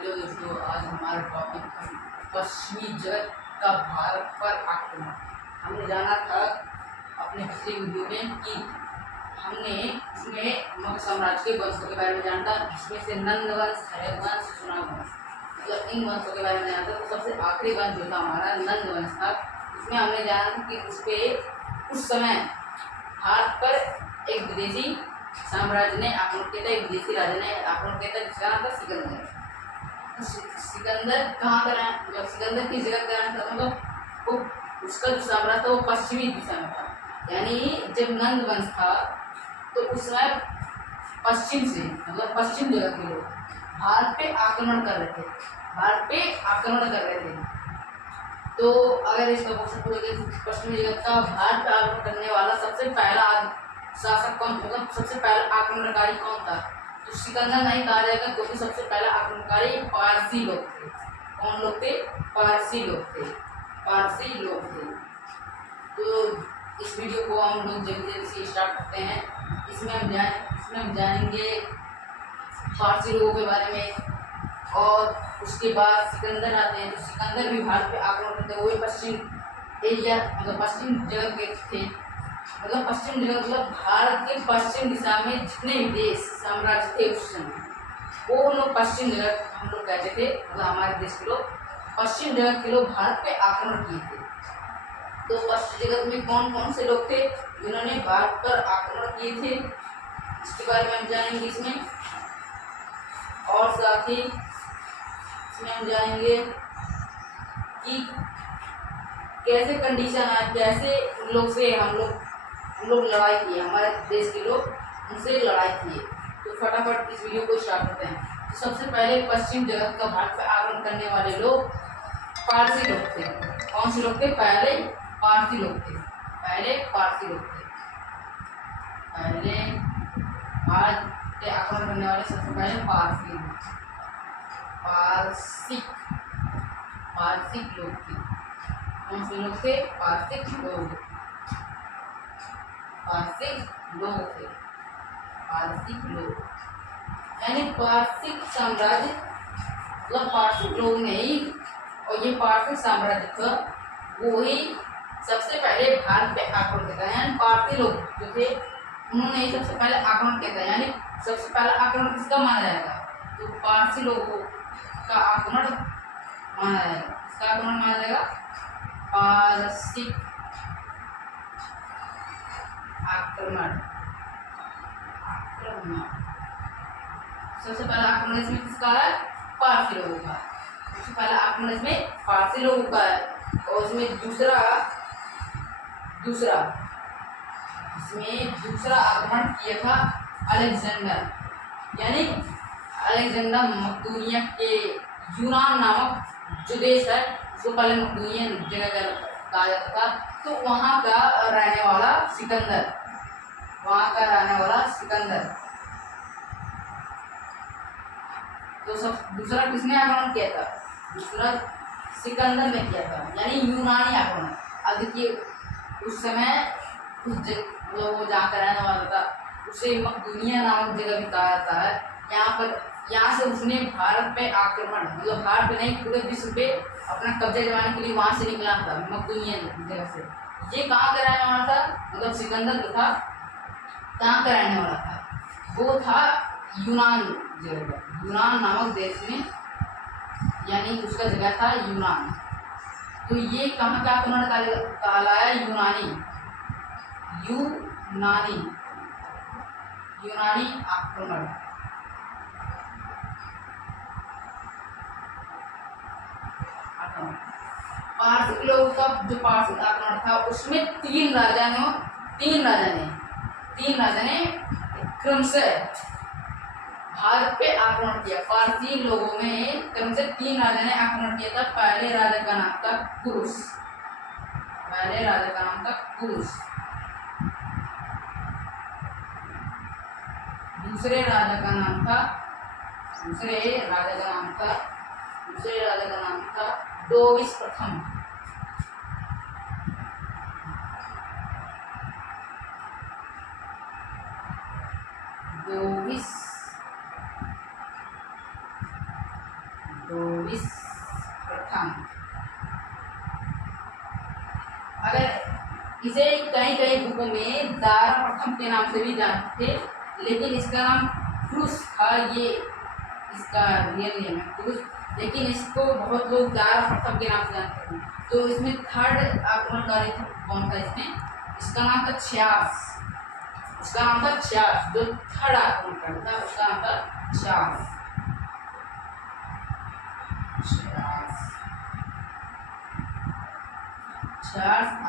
Hello दोस्तों, आज हमारा टॉपिक है पश्चिमी जगत का भारत पर आक्रमण। हमने जाना था अपने पिछले वीडियो में कि हमने इसमें मगध साम्राज्य के वंशों के बारे में जाना था, जिसमें से नंद वंश, हर्ष वंश, सुना वंश, मतलब इन वंशों के बारे में जाना था। तो सबसे आखिरी वंश जो था हमारा नंद वंश था। इसमें हमने जाना था कि उस पर उस समय भारत पर एक विदेशी साम्राज्य ने आक्रमण किया था, एक विदेशी राजा ने आक्रमण किया था, जिसका नाम था सिकंदर। सिकंदर कहाँ का रहना, मतलब सिकंदर किस जगह का रहना था, मतलब वो उसका जो साम्राज्य था वो पश्चिमी दिशा में था। यानी जब नंद वंश था तो उस समय पश्चिम से, मतलब पश्चिम जगत के लोग भारत पे आक्रमण कर रहे थे, भारत पे आक्रमण कर रहे थे। तो अगर इसका क्वेश्चन पूछेगा पश्चिमी जगत का भारत पे आक्रमण करने वाला सबसे पहला शासक कौन, मतलब सबसे पहला आक्रमणकारी कौन था, तो सिकंदर नहीं कहा जाएगा, क्योंकि सबसे पहला आक्रमणकारी पारसी लोग थे। कौन लोग थे? पारसी लोग थे, पारसी लोग थे। तो इस वीडियो को हम लोग जल्दी जल्दी से स्टार्ट करते हैं। इसमें हम जानेंगे पारसी लोगों के बारे में, और उसके बाद सिकंदर आते हैं। तो सिकंदर भी भारत पे आक्रमण करते हैं, वो भी पश्चिम एरिया, मतलब पश्चिम जगत के थे। मतलब पश्चिम जगत मतलब भारत के पश्चिम दिशा में जितने भी देश साम्राज्य थे उस समय, वो लोग पश्चिम जगत हम लोग कहते थे, मतलब हमारे देश के लोग पश्चिम जगत के लोग भारत पे आक्रमण किए थे। तो पश्चिम जगत में कौन कौन से लोग थे जिन्होंने भारत पर आक्रमण किए थे, इसके बारे में हम जानेंगे इसमें। और साथ ही इसमें हम जानेंगे कि कैसे कंडीशन है, कैसे उन लोग से हम लोग लड़ाई किए, हमारे देश के लोग उनसे लड़ाई किए। तो फटाफट इस वीडियो को स्टार्ट करते हैं। तो सबसे पहले पश्चिम जगत का भारत पर आक्रमण करने वाले लोग पारसी लोग थे। कौन से लोग थे? पहले पारसी लोग थे, पहले पारसी लोग थे। पहले भारत पे आक्रमण करने वाले सबसे पहले पारसी लोग, पारसिक पारसिक लोग थे। कौन से लोग थे? पारसिक लोग, पारसिक लोग थे, पारसिक लोग। यानी पारसिक साम्राज्य, मतलब पारसिक लोग नहीं, और ये पारसिक साम्राज्य था वो ही सबसे पहले भारत पे आक्रमण किया था। यानी पारसी लोग जो थे उन्होंने ही सबसे पहले आक्रमण किया था। यानी सबसे पहला आक्रमण किसका माना जाएगा? तो पारसी लोगों का आक्रमण माना जाएगा। किसका आक्रमण माना जाएगा? पारसिक आक्रमण, आक्रमण। सबसे पहला आक्रमण इसमें किसका है? पारसी लोगों का। सबसे पहला आक्रमण इसमें पारसी लोगों का है। और इसमें दूसरा इसमें दूसरा आक्रमण किया था अलेक्जेंडर, यानी अलेक्जेंडर मकदूनिया के, यूनान नामक जो देश है उसको पहले मकदूनियन जगह कहा जाता था। तो वहाँ का रहने वाला सिकंदर, वहाँ का रहने वाला सिकंदर। तो सब दूसरा किसने आक्रमण किया था? दूसरा सिकंदर ने किया था, यानी यूनानी आक्रमण। अब देखिए उस समय उस जगह वो जहाँ का रहने वाला था उसे मकदूनिया नामक जगह भी कहा जाता है। यहाँ से उसने भारत पे आक्रमण, मतलब भारत पे नहीं पूरे विश्व पे अपना कब्जा जमाने के लिए वहाँ से निकला था, मकदूनिया जगह से। ये कहाँ का रहने वाला था? मतलब सिकंदर जो था कहाँ का रहने वाला था? वो था यूनान जगह, यूनान नामक देश में, यानी उसका जगह था यूनान। तो ये कहाँ का आक्रमण कहलाया? यूनानी, यूनानी, यूनानी आक्रमण। पारसी लोगों का जो पारसी आक्रमण था उसमें तीन राजा ने क्रमशः भारत पे आक्रमण किया। पारसी लोगों में क्रमशः तीन राजा ने आक्रमण किया था। पहले राजा का नाम था कुरुस, पहले राजा का नाम था कुरुस। दूसरे राजा का नाम था डोविस प्रथम, डोविस लुईस प्रथम। अगर इसे कई कई बुकों में दारा प्रथम के नाम से भी जानते थे, लेकिन इसका नाम क्रूस था। ये इसका रियल नेम है क्रूस, लेकिन इसको बहुत लोग दारा प्रथम के नाम से जानते थे। तो इसमें थर्ड आक्रमणकारी कौन था? इसका नाम था छियास। उसका नाम था छियास। जो थर्ड आक्रमणकारी था उसका नाम था छियास।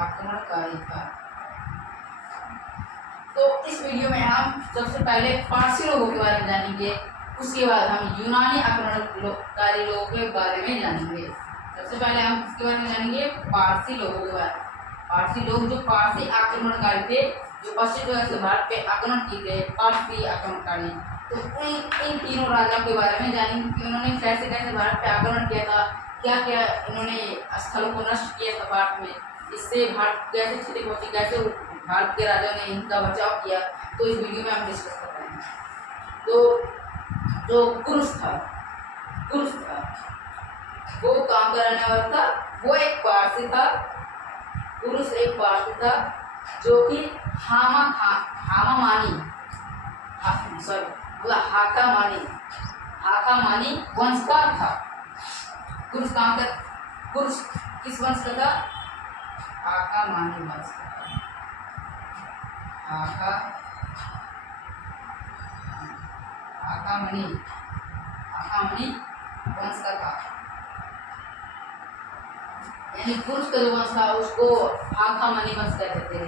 आक्रमणकारी था। तो इस वीडियो में हम सबसे पहले पारसी लोगों के बारे में जानेंगे, उसके बाद हम यूनानी आक्रमणकारी लोगों के बारे में जानेंगे। सबसे पहले हम इसके बारे में जानेंगे पारसी लोगों के बारे में। पारसी लोग जो पारसी आक्रमणकारी थे, जो पश्चिम बंगाल से भारत पे आक्रमण किए थे, पारसी आक्रमणकारी। तो इन तीनों राजाओं के बारे में जानेंगे कि उन्होंने कैसे कैसे भारत पे आक्रमण किया था, क्या क्या इन्होंने स्थलों को नष्ट किया था भारत में, इससे भारत कैसे क्षति पहुंची, कैसे भारत के राजाओं ने इनका बचाव किया। तो इस वीडियो में हम डिस्कस कर रहे हैं। तो जो कुरुश था वो काम का रहने वाला था, वो एक पारसी था। कुरुश एक पारसी था जो कि हाकामानी वंश का था। कुरुश किस वंश का था? हाकामानी वंश का था। हाकामनी वंश का था। यानी कुरुश का जो वंश था उसको हाकामनी वंश कहते थे।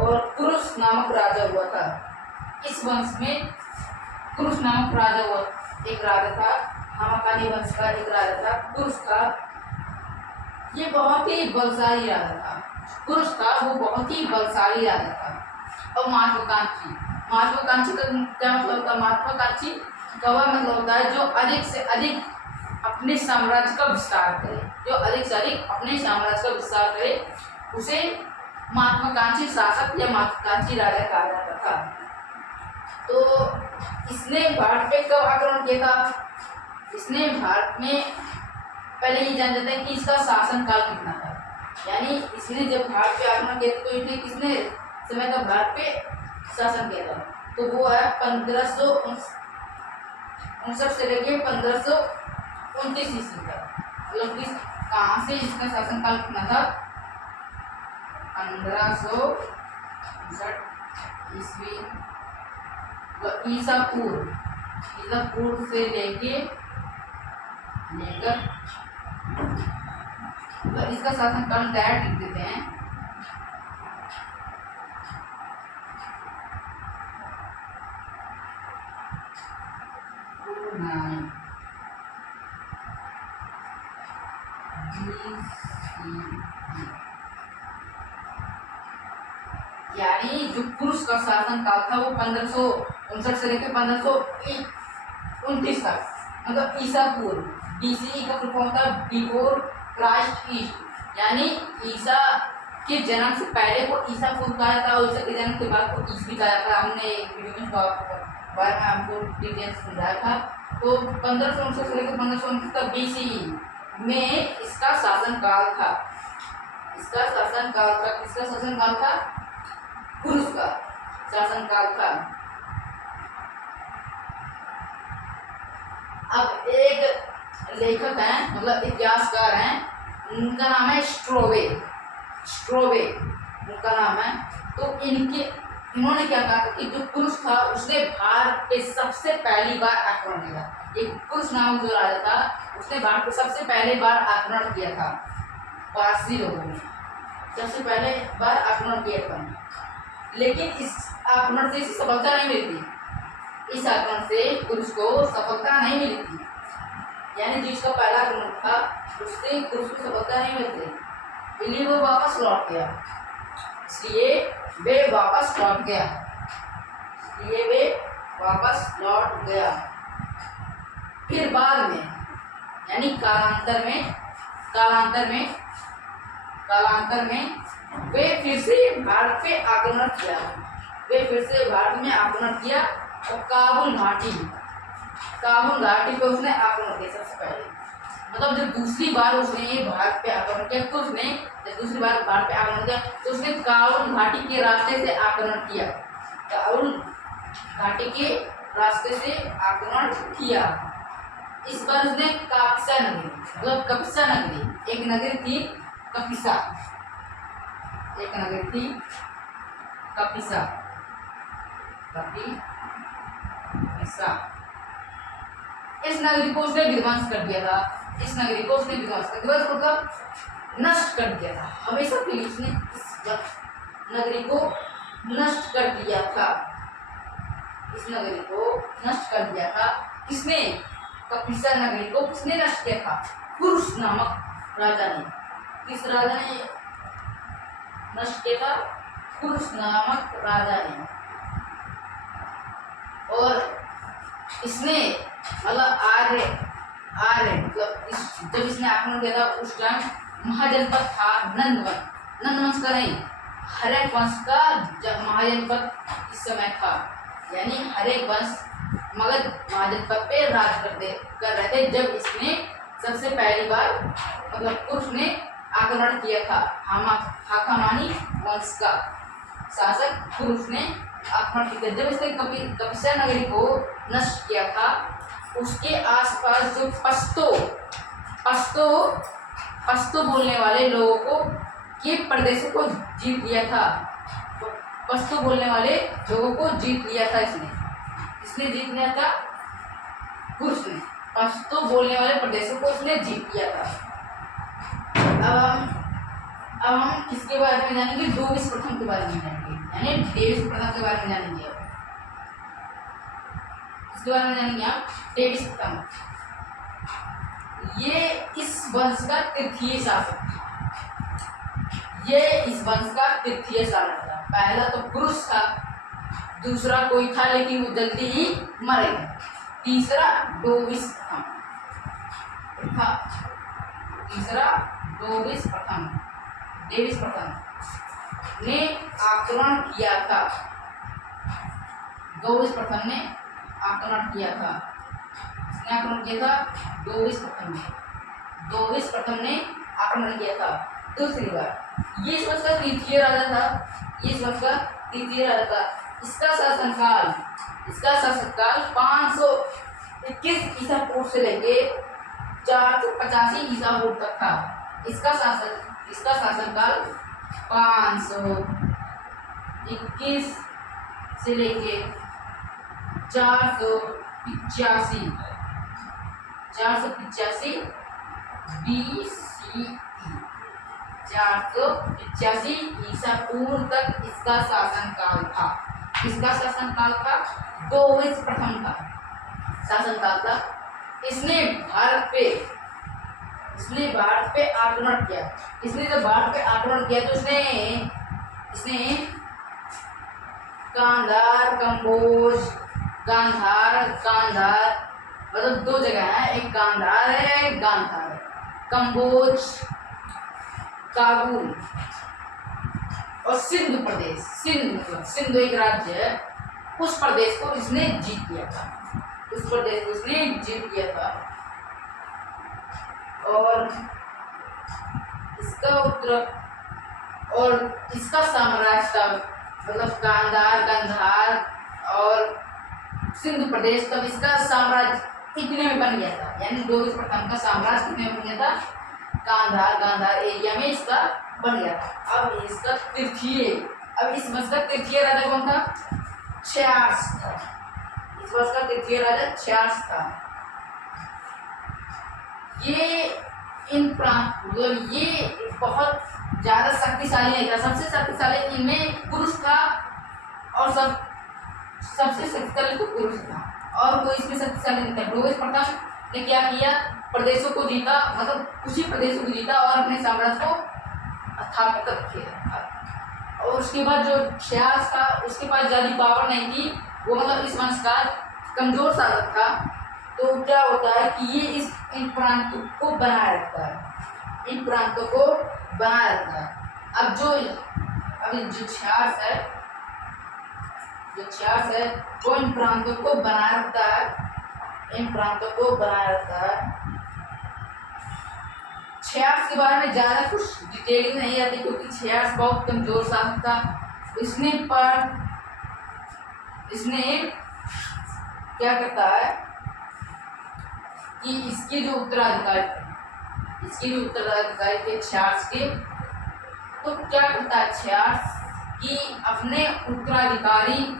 और कुरुश नामक राजा हुआ था। इस वंश में कुरुश नामक राजा हुआ, एक राजा था। हाकामनी वंश का एक राजा था, कुरुश था। ये बहुत ही बलशाली राजा था। कुरुश था वो बहुत ही बलशाली राजा था। और महत्वाकांक्षी का क्या मतलब था? महत्वाकांक्षी का मतलब होता है जो अधिक से अधिक अपने साम्राज्य का विस्तार करे, जो अधिक से अधिक अपने साम्राज्य का विस्तार करे, उसे महत्वाकांक्षी शासक या महत्वाकांक्षी राजा कहा जाता था। तो इसने भारत पे कब आक्रमण किया था? इसने भारत में, पहले ये जान जाता है कि इसका शासन काल कितना था। यानी इसने जब भारत पे आक्रमण किया तो इसने किसने समय तक भारत पे शासन किया था? तो वो है 1559 से लेके 1529 ईस्वी तक। मतलब कि कहाँ से इसका शासनकाल कितना था? 1559 ईस्वी ईसा पूर्व से लेकर इसका शासनकाल डायरेक्ट लिख देते हैं। यानी जो कुरुश का शासन काल था वो 1559 से लेकर 1529 तक, मतलब ईसा पूर्व। BCE का फुल फॉर्म था बिफोर क्राइस्ट ईस्ट। यानी ईसा के जन्म से पहले को ईसा पूर्व कहा जाता है और ईसा के जन्म के बाद को ईसवी कहा जाता है। हमने एक वीडियो में बारे में आपको डिटेल्स समझाया था। तो 1559 से लेकर 1529 तक BCE में इसका शासन काल था। किसका शासन काल था? कुरुश का शासन काल था। अब एक लेखक हैं, मतलब इतिहासकार हैं, उनका नाम है स्ट्रोवे उनका नाम है। तो इन्होंने क्या कहा कि जो कुरुश था उसने भारत पे सबसे पहली बार आक्रमण किया। एक कुरुश नामक जो राजा था उसने भारत पे सबसे पहले बार आक्रमण किया था। पारसी लोगों ने सबसे पहले बार आक्रमण किया था, लेकिन इस आक्रमण से इसे सफलता नहीं मिली थी। इस आक्रमण से कुरुश को सफलता नहीं मिली थी। यानी जिसका पहला आक्रमण था उससे कुरुश को सफलता नहीं मिली थी, इसलिए वो वापस लौट गया। फिर बाद में, यानी कालांतर में वे फिर से भारत पे आक्रमण किया। और काबुल काबुल घाटी पे उसने आक्रमण किया सबसे पहले। मतलब जब दूसरी बार उसने ये भारत पे आक्रमण किया तो उसने जब दूसरी बार भारत पे आक्रमण किया तो उसने काबुल घाटी के रास्ते से आक्रमण किया। काबुल घाटी के रास्ते से आक्रमण किया। इस बार उसने कापिसा नगरी मतलब कपिसा नगरी, एक नगरी थी कपिसा, एक नगरी थी कपिसा, कपिसा, इस नगरी को उसने विध्वंस कर दिया था। इस नगरी को उसने विध्वंस मतलब नष्ट कर दिया था, हमेशा के लिए उसने इस नगरी को नष्ट कर दिया था। इस नगरी को नष्ट कर दिया था। किसने? कपिसा नगरी को किसने नष्ट किया था? पुरुष नामक राजा ने। किस राजा ने नष्ट किया था? पुरुष नामक राजा ने। और इसने मतलब आर्य मतलब जब इसने आक्रमण किया था उस टाइम महाजनपद था नंदवन। नंदवंश का नहीं, हर्यक वंश का जब महाजनपद इस समय था, यानी हर्यक वंश मगध महाजनपद पे राज कर रहे थे जब इसने सबसे पहली बार मतलब पुरुष ने आक्रमण किया था। हाखामानी वंश का शासक पुरुष ने आक्रमण किया। जब इसने कपिसा नगरी को नष्ट किया था उसके आसपास जो पश्तो बोलने वाले लोगों को के प्रदेशों को जीत लिया था। पश्तो बोलने वाले लोगों को जीत लिया था इसने जीत लिया था पुरुष ने। पश्तो बोलने वाले प्रदेशों को उसने जीत लिया था। अब हम किसके बारे में जानेंगे? डोविस प्रथम के बारे में जानेंगे, यानी डेविस प्रथम के बारे में जानेंगे। इसके बारे में जानेंगे आप डेविस प्रथम। ये इस वंश का तृतीय शासक था। ये इस वंश का तृतीय शासक था। पहला तो पुरुष था, दूसरा कोई था लेकिन वो जल्दी ही मर गया, तीसरा डोविस प्रथम था। तीसरा डोविस प्रथम, डेविस प्रथम ने आक्रमण किया था। डोविस प्रथम ने आक्रमण किया था। इसने आक्रमण किया था डोविस प्रथम ने। डोविस प्रथम ने आक्रमण किया था दूसरी बार। ये इस वंश का तृतीय राजा था। ये इस वंश का तृतीय राजा था। इसका शासनकाल 521 ईसा पूर्व से लेके 485 ईसा पूर्व तक था। इसका शासनकाल 521 से लेके 485 BCE 485 ईसा पूर्व तक इसका शासनकाल था। इसका शासनकाल था डोविस प्रथम का शासनकाल था। इसने भारत पे आक्रमण किया। इसने जब भारत पे आक्रमण किया तो इसने गांधार, कंबोज, गांधार मतलब दो जगह है, एक गांधार है एक गांधार है। कंबोज, काबुल और सिंधु प्रदेश, सिंधु एक राज्य है, उस प्रदेश को इसने जीत लिया था। उस प्रदेश को इसने जीत लिया था। और इसका इसका साम्राज्य था मतलब गांधार और सिंधु प्रदेश, तब इसका साम्राज्य इतने में बन गया था। यानी डोविस प्रथम का साम्राज्य कितने में बन गया था? गांधार एरिया में इसका बन गया था। अब इसका इस वंश का तृतीय राजा कौन था? क्षयास था। इस वंश का तृतीय राजा क्षयास था। ये इन प्रांत मतलब ये बहुत ज्यादा शक्तिशाली नहीं था। सबसे शक्तिशाली इनमें पुरुष था और सबसे शक्तिशाली तो पुरुष था और कोई इसमें शक्तिशाली नहीं था। डोविस प्रथम ने क्या किया? प्रदेशों को जीता, मतलब उसी प्रदेशों को जीता और अपने साम्राज्य को स्थापित किया। और उसके बाद जो क्षयास था उसके पास ज्यादा पावर नहीं थी, वो मतलब इस वंश का कमजोर शासक था। तो क्या होता है कि ये इन प्रांतों को बनाए रखता है। अब जो क्षयास है वो इन प्रांतों को बनाए रखता है। इन प्रांतों को बनाए रखा है। क्षयास के बारे में ज़्यादा कुछ डिटेल नहीं आती क्योंकि क्षयास बहुत कमजोर शासक था। इसने क्या करता है कि इसके जो उत्तराधिकारी थे क्षयास के, तो क्या करता है क्षयास कि अपने उत्तराधिकारी,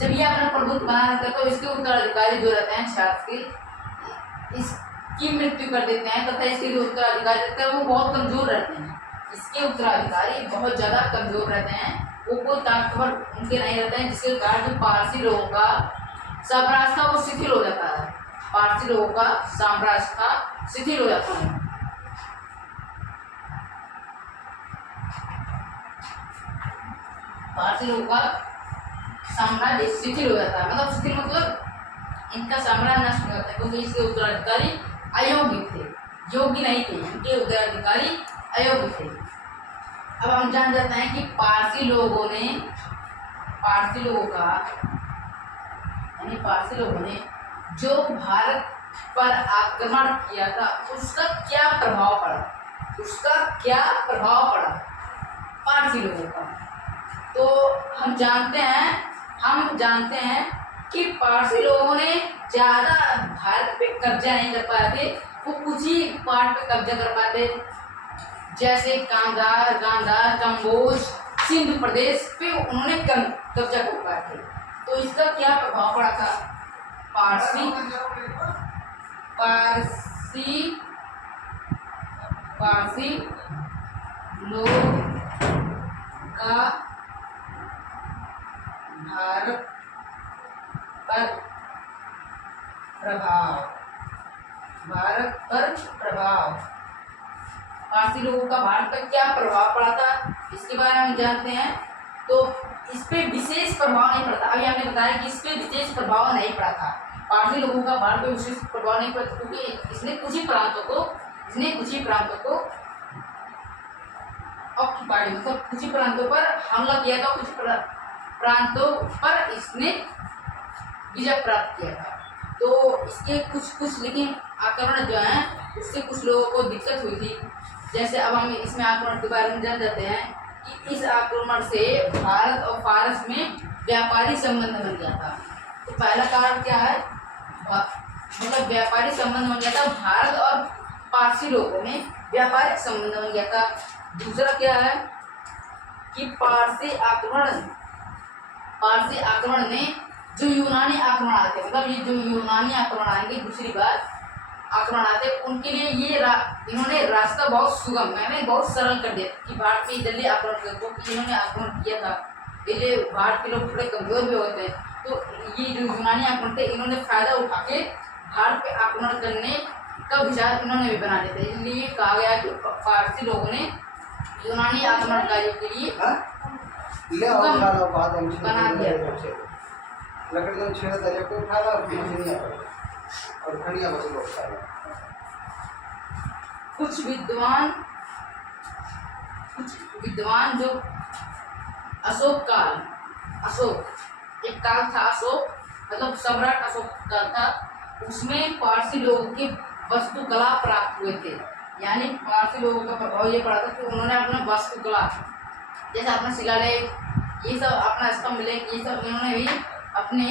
जब ये अपना प्रभुत्व बना रहता है तो इसके उत्तराधिकारी जो रहते हैं क्षयास के, इसकी मृत्यु कर देते हैं तथा इसके जो उत्तराधिकारी रहते हैं वो बहुत कमजोर रहते हैं। इसके उत्तराधिकारी बहुत ज़्यादा कमजोर रहते हैं, वो कोई ताकतवर उनके नहीं रहते हैं, जिसके कारण जो पारसी लोगों का साम्राज्य था वो शिथिल हो जाता है। पारसी लोगों का साम्राज्य था शिथिल हो जाता है। पारसी लोगों का साम्राज्य शिथिल हो जाता है, मतलब शिथिल मतलब इनका साम्राज्य नष्ट हो जाता है क्योंकि इसके उत्तराधिकारी अयोग्य थे, योग्य नहीं थे, इनके उत्तराधिकारी अयोग्य थे। अब हम जान जाते हैं कि पारसी लोगों ने जो भारत पर आक्रमण किया था उसका क्या प्रभाव पड़ा पारसी लोगों का। तो हम जानते हैं कि पारसी लोगों ने ज़्यादा भारत पे कब्जा नहीं कर पाए थे, वो कुछ ही पार्ट पे कब्जा कर पाए थे, जैसे गांधार, कम्बोज, सिंध प्रदेश पे उन्होंने कब्जा कर पाए थे। तो इसका क्या प्रभाव पड़ा था पारसी लोग का भारत पर प्रभाव पारसी लोगों का भारत पर क्या प्रभाव पड़ा था इसके बारे में हम जानते हैं। तो इस पे विशेष प्रभाव नहीं पड़ा था। अभी हमने बताया कि इस पे विशेष प्रभाव नहीं पड़ा था, पारसी लोगों का भारत पर विशेष प्रभाव नहीं पड़ा क्योंकि इसने कुछ ही प्रांतों को ऑक्युपाइड, मतलब कुछ ही प्रांतों पर हमला किया था, कुछ प्रांतों पर इसने विजय प्राप्त किया था। तो इसके कुछ लेकिन आक्रमण जो है उससे कुछ लोगों को दिक्कत हुई थी। जैसे अब हम इसमें आक्रमण के बारे में जान जाते हैं कि इस आक्रमण से भारत और फारस में व्यापारी संबंध बन गया था। तो पहला कारण क्या है, मतलब व्यापारी संबंध बन गया था, भारत और पारसी लोगों में व्यापारिक संबंध बन गया था। दूसरा क्या है कि पारसी आक्रमण में जो यूनानी आक्रमण आते, मतलब ये जो यूनानी आक्रमण आएंगे दूसरी बार आक्रमण आते, उनके लिए ये इन्होंने रास्ता बहुत सुगम यानी बहुत सरल कर दिया कि भारत पे जल्दी आक्रमण कर दो। इन्होंने आक्रमण किया था, इसलिए भारत के लोग थोड़े कमजोर भी होते हैं, तो ये जो यूनानी आक्रमण थे इन्होंने फायदा उठा के भारत पे आक्रमण करने का विचार इन्होंने भी बना दिया था। इसलिए कहा गया कि फारसी लोगों ने यूनानी आक्रमणकारियों के लिए बना दिया था। कुछ विद्वान जो अशोक एक काल था, अशोक मतलब सम्राट अशोक काल था, उसमें पारसी लोगों की वास्तुकला प्राप्त हुए थे। यानी पारसी लोगों का प्रभाव ये पड़ा था कि उन्होंने अपना वास्तुकला, जैसे अपना शिलालेख, ये सब अपना स्तंभ लेख, ये सब इन्होंने भी अपने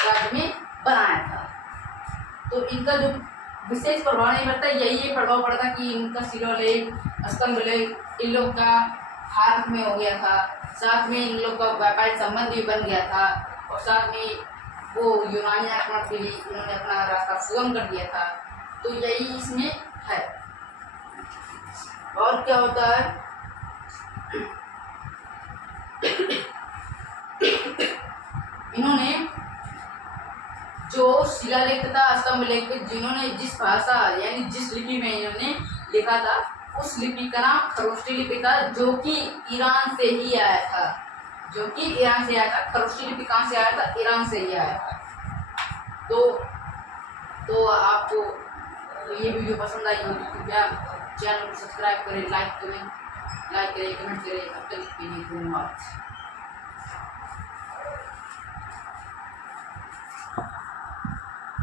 राज्य में बनाया था। तो इनका जो विशेष प्रभाव नहीं पड़ता, यही प्रभाव पड़ा था कि इनका शिलालेख, स्तंभ लेख इन लोग का हाथ में हो गया था, साथ में इन लोग का व्यापारिक संबंध भी बन गया था, और साथ में वो यूनानी आक्रमण के लिए इन्होंने अपना रास्ता सुगम कर दिया था। तो यही इसमें है। और क्या होता है, इन्होंने जो शिलालेख तथा स्तंभ लेख जिन्होंने जिस भाषा यानी जिस लिपि में इन्होंने लिखा था उस लिपि का नाम खरोष्टी लिपि था, जो कि ईरान से ही आया था। खरोष्टी लिपि कहाँ से आया था? ईरान से ही आया था। तो आपको ये वीडियो पसंद आई हो तो कृपया चैनल को सब्सक्राइब करें, लाइक करें, कमेंट करें। अब तक के लिए धन्यवाद।